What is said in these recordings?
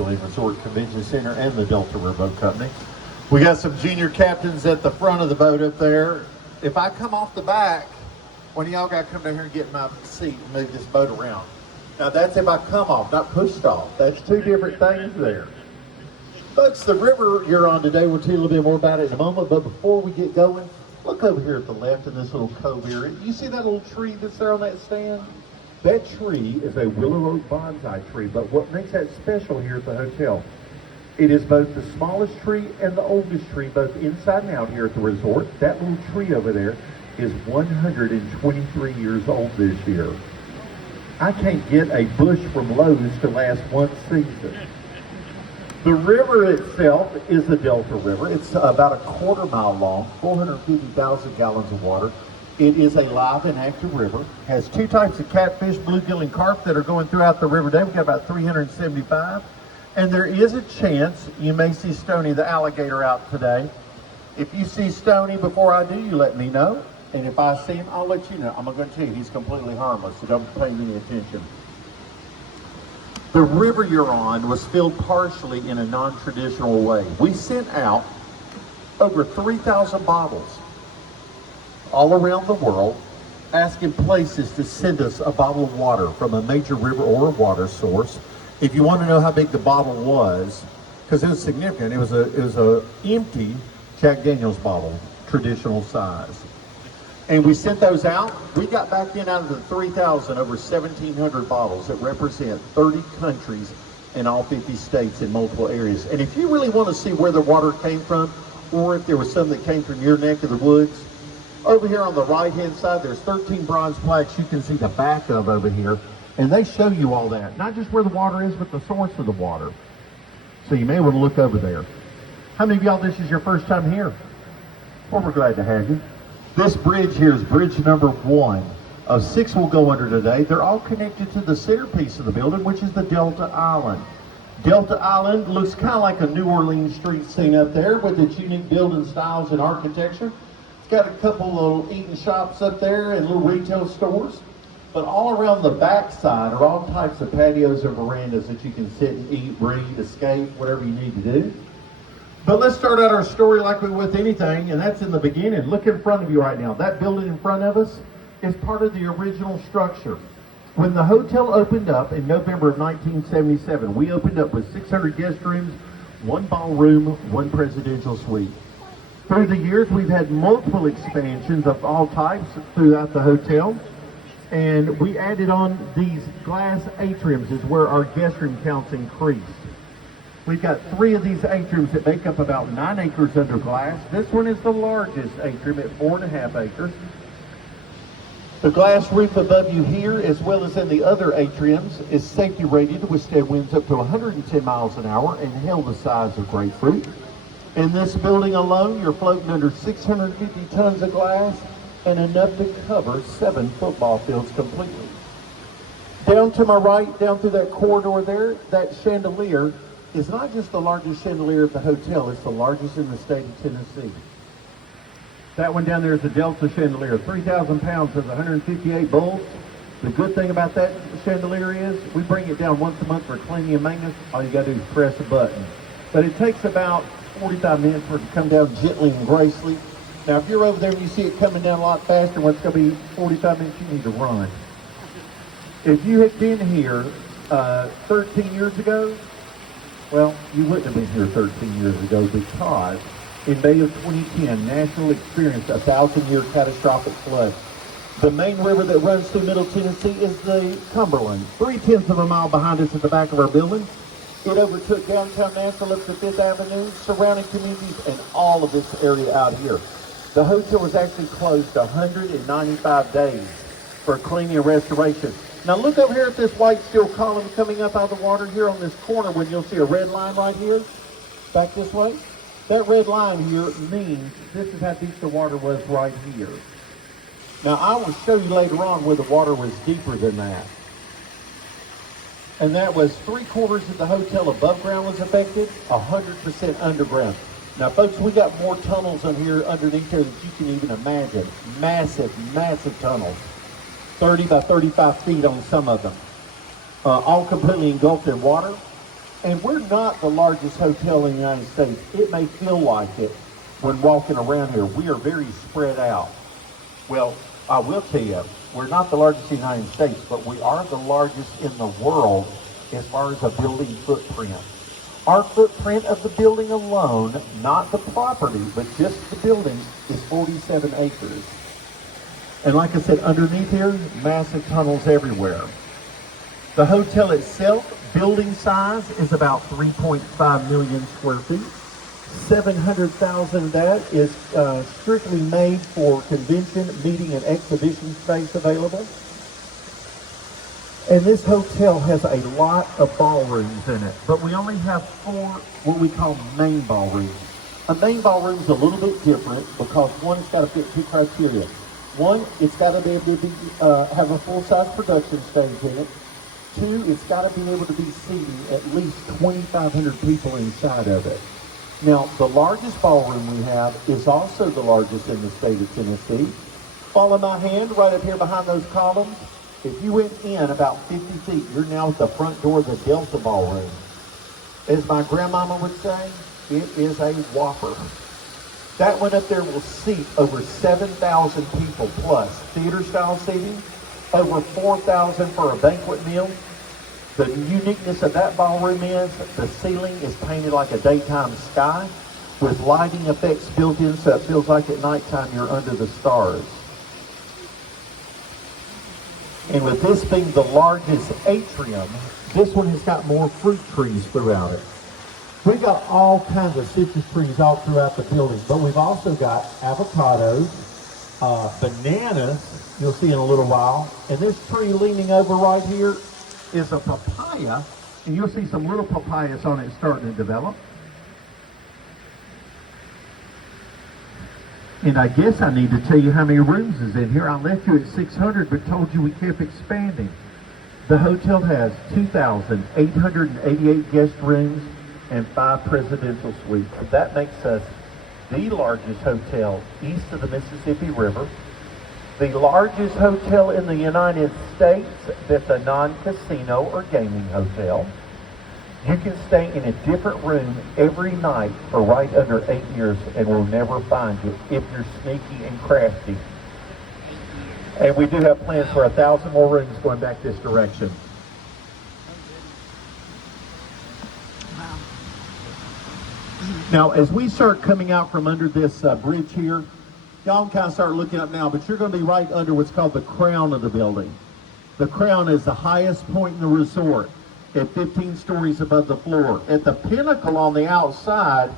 Opryland Resort Convention Center and the Delta Riverboat Company. We got some junior captains at the front of the boat up there. If I come off the back, one of y'all got to come down here and get in my seat and move this boat around. Now that's if I come off, not pushed off. That's two different things there. Folks, the river you're on today, we'll tell you a little bit more about it in a moment, but before we get going, look over here at the left in this little cove area. You see that little tree that's there on that stand? That tree is a willow oak bonsai tree, but what makes that special here at the hotel, it is both the smallest tree and the oldest tree, both inside and out here at the resort. That little tree over there is 123 years old this year. I can't get a bush from Lowe's to last one season. The river itself is the Delta River. It's about a quarter-mile long, 450,000 gallons of water. It is a live and active river. Has two types of catfish, bluegill and carp, that are going throughout the river today. We've got about 375. And there is a chance you may see Stoney the alligator out today. If you see Stoney before I do, you let me know. And if I see him, I'll let you know. I'm going to tell you, he's completely harmless, so don't pay me any attention. The river you're on was filled partially in a non-traditional way. We sent out over 3,000 bottles all around the world, asking places to send us a bottle of water from a major river or a water source. If you want to know how big the bottle was, because it was significant, it was a empty Jack Daniel's bottle, traditional size. And we sent those out. We got back in out of the 3,000 over 1,700 bottles that represent 30 countries in all 50 states in multiple areas. And if you really want to see where the water came from, or if there was some that came from your neck of the woods, over here on the right-hand side, there's 13 bronze plaques you can see the back of over here. And they show you all that. Not just where the water is, but the source of the water. So you may want to look over there. How many of y'all, this is your first time here? Well, we're glad to have you. This bridge here is bridge number 1 of 6 we'll go under today. They're all connected to the centerpiece of the building, which is the Delta Island. Delta Island looks kind of like a New Orleans street scene up there with its unique building styles and architecture. It's got a couple little eating shops up there and little retail stores. But all around the backside are all types of patios and verandas that you can sit and eat, breathe, escape, whatever you need to do. But let's start out our story like we would with anything, and that's in the beginning. Look in front of you right now. That building in front of us is part of the original structure. When the hotel opened up in November of 1977, we opened up with 600 guest rooms, 1 ballroom, 1 presidential suite. Through the years, we've had multiple expansions of all types throughout the hotel. And we added on these glass atriums is where our guest room counts increased. We've got 3 of these atriums that make up about 9 acres under glass. This one is the largest atrium at 4.5 acres. The glass roof above you here, as well as in the other atriums, is safety rated to withstand winds up to 110 miles an hour and hail the size of grapefruit. In this building alone, you're floating under 650 tons of glass and enough to cover 7 football fields completely. Down to my right, down through that corridor there, that chandelier is not just the largest chandelier at the hotel, it's the largest in the state of Tennessee. That one down there is a Delta chandelier, 3,000 pounds, has 158 bolts. The good thing about that chandelier is we bring it down once a month for cleaning and maintenance. All you gotta do is press a button. But it takes about 45 minutes for it to come down gently and gracefully. Now, if you're over there and you see it coming down a lot faster, when it's going to be 45 minutes, you need to run. If you had been here 13 years ago, well, you wouldn't have been here 13 years ago because in May of 2010, Nashville experienced a 1,000-year catastrophic flood. The main river that runs through Middle Tennessee is the Cumberland, 3/10 of a mile behind us at the back of our building. It overtook downtown Nashville up to 5th Avenue, surrounding communities, and all of this area out here. The hotel was actually closed 195 days for cleaning and restoration. Now look over here at this white steel column coming up out of the water here on this corner when you'll see a red line right here. Back this way. That red line here means this is how deep the water was right here. Now I will show you later on where the water was deeper than that. And that was 3/4 of the hotel above ground was affected, 100% underground. Now folks, we got more tunnels on here underneath here than you can even imagine. Massive, massive tunnels. 30 by 35 feet on some of them. All completely engulfed in water. And we're not the largest hotel in the United States. It may feel like it when walking around here. We are very spread out. Well, I will tell you, we're not the largest in the United States, but we are the largest in the world as far as a building footprint. Our footprint of the building alone, not the property, but just the building, is 47 acres. And like I said, underneath here, massive tunnels everywhere. The hotel itself, building size, is about 3.5 million square feet. 700,000 of that is strictly made for convention, meeting, and exhibition space available. And this hotel has a lot of ballrooms in it, but we only have 4 what we call main ballrooms. A main ballroom is a little bit different because one, it's got to fit 2 criteria. One, it's got to be able to have a full-size production stage in it. 2, it's got to be able to be seating at least 2,500 people inside of it. Now, the largest ballroom we have is also the largest in the state of Tennessee. Follow my hand right up here behind those columns. If you went in about 50 feet, you're now at the front door of the Delta Ballroom. As my grandmama would say, it is a whopper. That one up there will seat over 7,000 people plus theater-style seating, over 4,000 for a banquet meal. The uniqueness of that ballroom is the ceiling is painted like a daytime sky with lighting effects built in so it feels like at nighttime you're under the stars. And with this being the largest atrium, this one has got more fruit trees throughout it. We've got all kinds of citrus trees all throughout the building, but we've also got avocados, bananas, you'll see in a little while. And this tree leaning over right here is a papaya, and you'll see some little papayas on it starting to develop. And I guess I need to tell you how many rooms is in here. I left you at 600, but told you we kept expanding. The hotel has 2,888 guest rooms and 5 presidential suites. That makes us the largest hotel east of the Mississippi River, the largest hotel in the United States that's a non-casino or gaming hotel. You can stay in a different room every night for right under 8 years and we'll never find you if you're sneaky and crafty. And we do have plans for 1,000 more rooms going back this direction. Wow. Now, as we start coming out from under this bridge here, y'all can kind of start looking up now, but you're going to be right under what's called the crown of the building. The crown is the highest point in the resort at 15 stories above the floor. At the pinnacle on the outside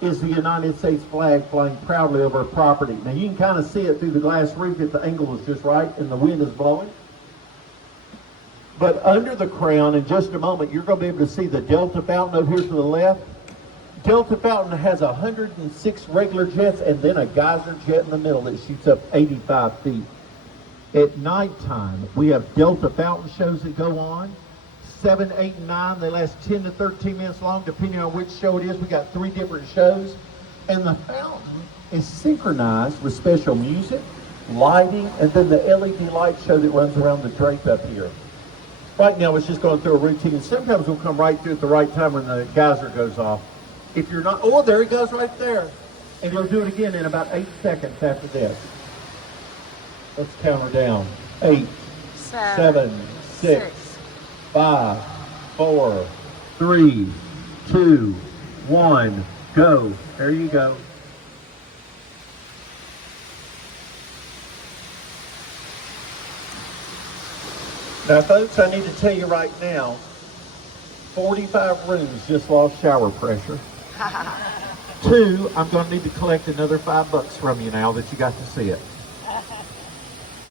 is the United States flag flying proudly over our property. Now you can kind of see it through the glass roof if the angle is just right and the wind is blowing. But under the crown, in just a moment, you're going to be able to see the Delta Fountain over here to the left. Delta Fountain has 106 regular jets and then a geyser jet in the middle that shoots up 85 feet. At nighttime, we have Delta Fountain shows that go on. 7, 8, and 9, they last 10 to 13 minutes long, depending on which show it is. We got 3 different shows. And the fountain is synchronized with special music, lighting, and then the LED light show that runs around the drape up here. Right now, it's just going through a routine, and sometimes we'll come right through at the right time when the geyser goes off. If you're not, oh, there it goes right there. And he'll do it again in about 8 seconds after this. Let's count her down. 8, 7, 6, 5, 4, 3, 2, 1, go. There you go. Now, folks, I need to tell you right now, 45 rooms just lost shower pressure. 2, I'm going to need to collect another $5 from you now that you got to see it.